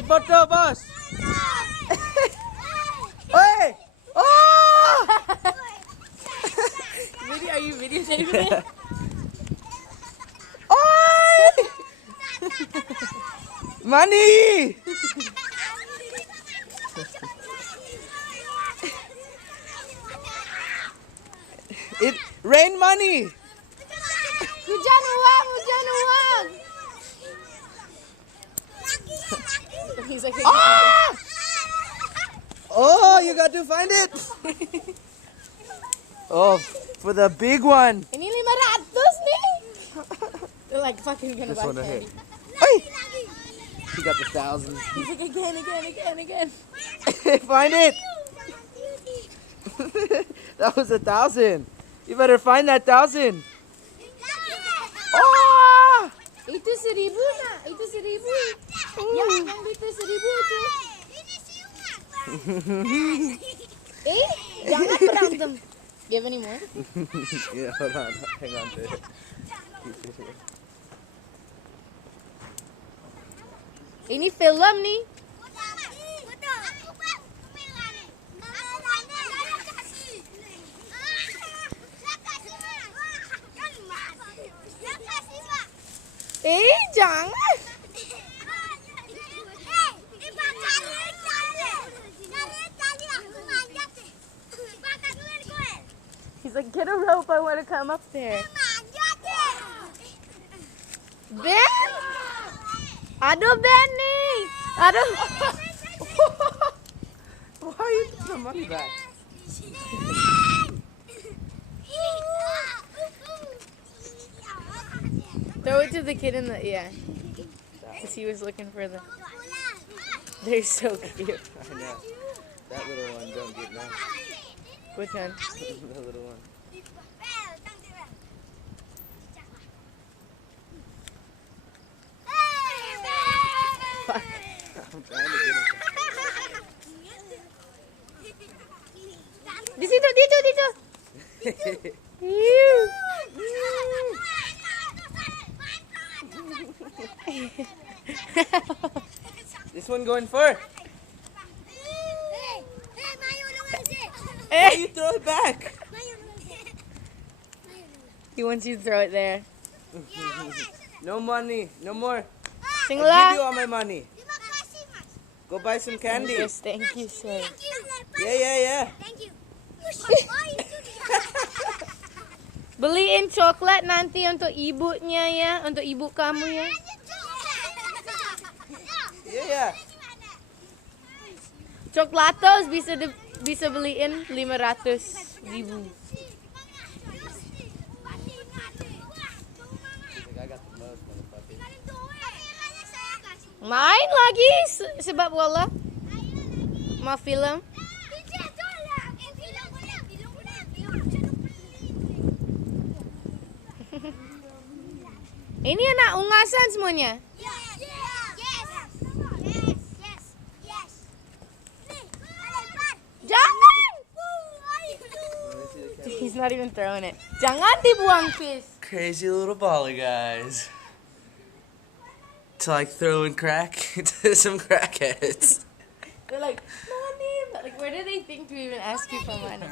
Okay, photo, boss. Hey! Oh! Are you videotaping it? Oh! Money! It rain money. Hujan uang, hujan uang. He's like, Ah! Oh, you got to find it. Oh, for the big one. ini 500 nih. They're like fucking gonna This buy one right candy. here. Hey! He got the 1,000. He's like, again. Find it. That was 1,000. You better find that 1,000. Oh! Itu 1.000 nak, itu 1.000. Yang itu 1.000 tuh. Jangan berantem. Do you have any more? Yeah, hold on. Hang on to it. Ini film nih. Jangan. He's like, get a rope, I want to come up there. Ben? Aduh, Ben nih. Aduh. Why are you putting the money back? Throw it to the kid in the, yeah. Because he was looking for the, they're so cute. I know. That little one don't get mad. Which one? The little one. Fuck. I'm trying to get him. Di situ. This one going for? Eh. Why you throw it back? He wants you to throw it there. No money, no more. Sing I'll give you lah. all my money. Go buy some candy. Yes, thank you, sir. Yeah. Beliin coklat nanti untuk ibunya ya, untuk ibu kamu ya. Yeah. Coklatos bisa beliin 500.000. Main lagi sebab bola. Mau film? Ini anak ungasan semuanya. Jangan! He's not even throwing it. Jangan dibuang, please. Crazy little baller, guys. It's like throwing crack to some crackheads. They're like, money. Like, where do they think to even ask you for money?